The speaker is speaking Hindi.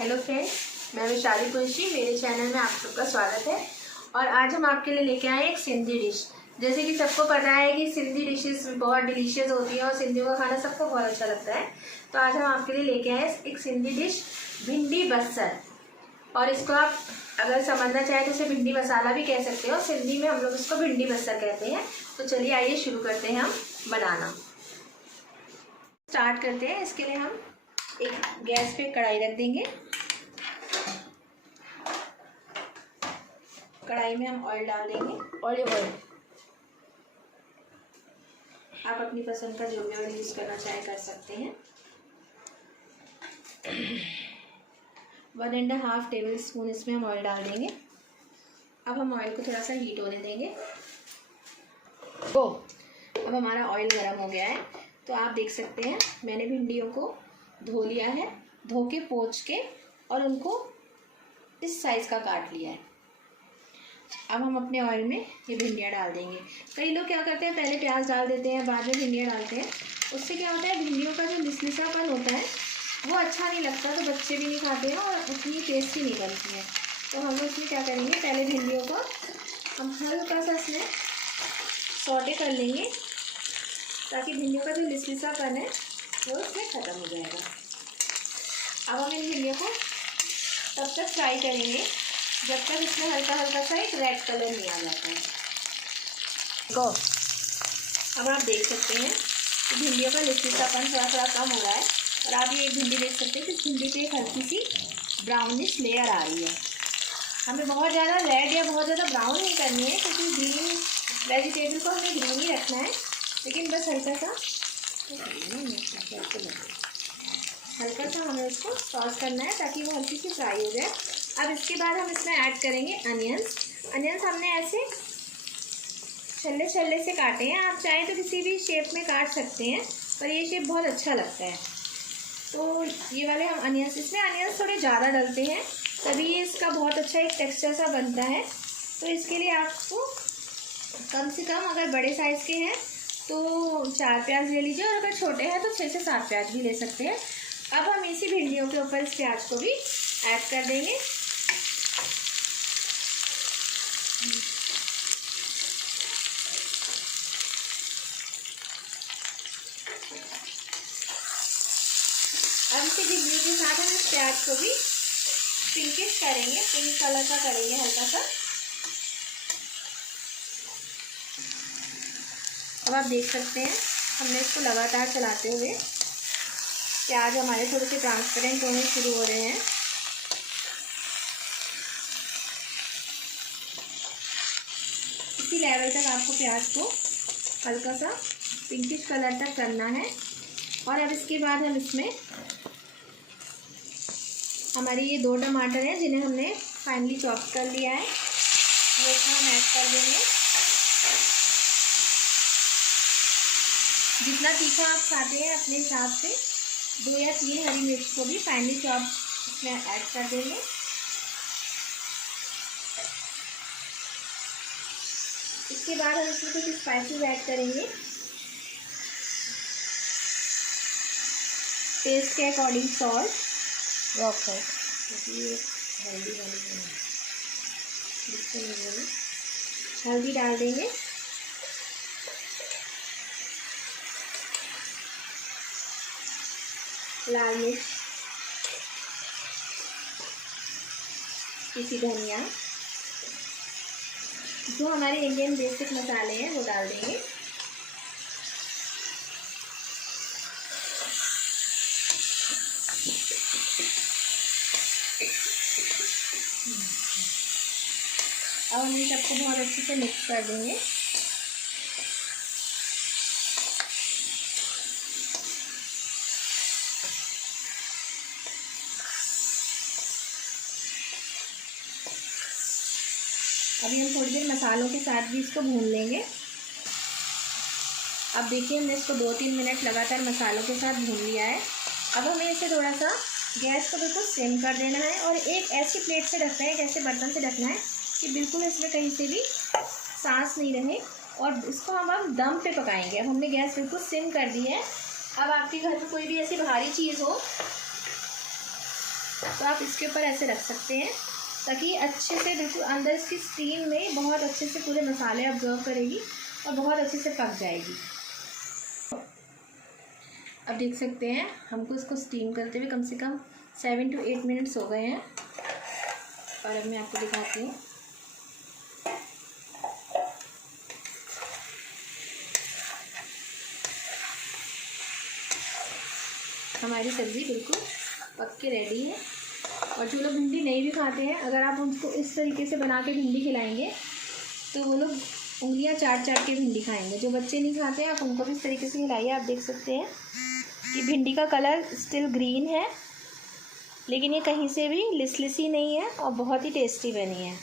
हेलो फ्रेंड्स, मैं वैशाली कुरैशी। मेरे चैनल में आप सबका स्वागत है। और आज हम आपके लिए लेके आए एक सिंधी डिश। जैसे कि सबको पता है कि सिंधी डिशेस बहुत डिलीशियस होती है और सिंधियों का खाना सबको बहुत अच्छा लगता है। तो आज हम आपके लिए लेके आए एक सिंधी डिश, भिंडी बसर। और इसको आप अगर समझना चाहें तो इसे भिंडी मसाला भी कह सकते हो। सिंधी में हम लोग इसको भिंडी बसर कहते हैं। तो चलिए आइए शुरू करते हैं हम बनाना। स्टार्ट करते हैं। इसके लिए हम एक गैस पे कढ़ाई रख देंगे। कढ़ाई में हम ऑयल डाल देंगे, ऑलिव ऑयल। आप अपनी पसंद का जो भी ऑयल यूज़ करना चाहे कर सकते हैं। 1.5 टेबल स्पून इसमें हम ऑयल डाल देंगे। अब हम ऑयल को थोड़ा सा हीट होने देंगे। अब हमारा ऑयल गर्म हो गया है। तो आप देख सकते हैं मैंने भिंडियों को धो लिया है, धो के पोंछ के, और उनको इस साइज़ का काट लिया है। अब हम अपने ऑयल में ये भिंडियाँ डाल देंगे। कई लोग क्या करते हैं, पहले प्याज डाल देते हैं, बाद में भिंडियाँ डालते हैं। उससे क्या होता है, भिंडियों का जो लिसलिसापन होता है वो अच्छा नहीं लगता, तो बच्चे भी नहीं खाते हैं और उतनी टेस्टी नहीं बनती है। तो हम इसमें क्या करेंगे, पहले भिंडियों को हम हल्का सा इसमें सौटे कर लेंगे ताकि भिंडियों का जो लिसलिसापन है वो इसमें ख़त्म हो जाएगा। अब हम इन भिंडियों को तब तक फ्राई करेंगे जब तक इसमें हल्का हल्का सा एक रेड कलर नहीं आ जाता है। अब आप देख सकते हैं कि भिंडियों का लिसलिसापन थोड़ा थोड़ा कम हो रहा है। और आप ये भिंडी देख सकते हैं कि इस भिंडी पे एक हल्की सी ब्राउनिश लेयर आ रही है। हमें बहुत ज़्यादा रेड या बहुत ज़्यादा ब्राउन नहीं करनी है, क्योंकि ग्रीन वेजिटेबल को हमें ग्रीन ही रखना है। लेकिन बस हल्का सा हमें उसको टॉस करना है ताकि वो हल्की सी फ्राई हो जाए। अब इसके बाद हम इसमें ऐड करेंगे अनियंस। अनियंस हमने ऐसे छल्ले छल्ले से काटे हैं। आप चाहें तो किसी भी शेप में काट सकते हैं, पर ये शेप बहुत अच्छा लगता है। तो ये वाले हम अनियंस, इसमें अनियंस थोड़े ज़्यादा डलते हैं तभी इसका बहुत अच्छा एक टेक्सचर सा बनता है। तो इसके लिए आपको कम से कम, अगर बड़े साइज़ के हैं तो 4 प्याज ले लीजिए, और अगर छोटे हैं तो 6 से 7 प्याज भी ले सकते हैं। अब हम इसी भिंडियों के ऊपर इस प्याज को भी ऐड कर देंगे। अब इसे भिंडियों के साथ हम इस प्याज को भी पिंकिश करेंगे, पिंक कलर का करेंगे हल्का सा। अब आप देख सकते हैं हमने इसको लगातार चलाते हुए प्याज हमारे थोड़े से ट्रांसपेरेंट होने शुरू हो रहे हैं। इसी लेवल तक आपको प्याज को हल्का सा पिंकिश कलर तक करना है। और अब इसके बाद हम इसमें हमारे ये 2 टमाटर हैं जिन्हें हमने फाइनली चॉप कर लिया है, वो इसमें हम ऐड कर देंगे। जितना तीखा आप खाते हैं अपने हिसाब से 2 या 3 हरी मिर्च को भी फाइनली चॉप इसमें ऐड कर देंगे। इसके बाद हम इसमें कुछ स्पाइसेस ऐड करेंगे। टेस्ट के अकॉर्डिंग सॉल्ट, रॉक सॉल्ट, हल्दी डाल देंगे। लाल मिर्च, पीसी धनिया, जो हमारे इंडियन बेसिक मसाले हैं वो डाल देंगे। अब हम इन सबको बहुत अच्छे से मिक्स कर देंगे। अभी हम थोड़ी देर मसालों के साथ भी इसको भून लेंगे। अब देखिए हमने इसको 2-3 मिनट लगातार मसालों के साथ भून लिया है। अब हमें इसे थोड़ा सा गैस को बिल्कुल सिम कर देना है और एक ऐसी प्लेट से ढकना है, एक ऐसे बर्तन से ढकना है कि बिल्कुल इसमें कहीं से भी सांस नहीं रहे। और इसको हम दम पे पकाएंगे। अब हमने गैस बिल्कुल सिम कर दी है। अब आपके घर में कोई भी ऐसी भारी चीज़ हो तो आप इसके ऊपर ऐसे रख सकते हैं ताकि अच्छे से बिल्कुल अंदर इसकी स्टीम में बहुत अच्छे से पूरे मसाले ऑब्जर्व करेगी और बहुत अच्छे से पक जाएगी। अब देख सकते हैं हमको इसको स्टीम करते हुए कम से कम 7 to 8 मिनट्स हो गए हैं। और अब मैं आपको दिखाती हूँ। हमारी सब्ज़ी बिल्कुल पक के रेडी है। और जो लोग भिंडी नहीं भी खाते हैं, अगर आप उनको इस तरीके से बना के भिंडी खिलाएंगे तो वो लोग उंगलियां चाट चाट के भिंडी खाएंगे। जो बच्चे नहीं खाते हैं आप उनको भी इस तरीके से खिलाइए। आप देख सकते हैं कि भिंडी का कलर स्टिल ग्रीन है, लेकिन ये कहीं से भी लिसलिसी नहीं है और बहुत ही टेस्टी बनी है।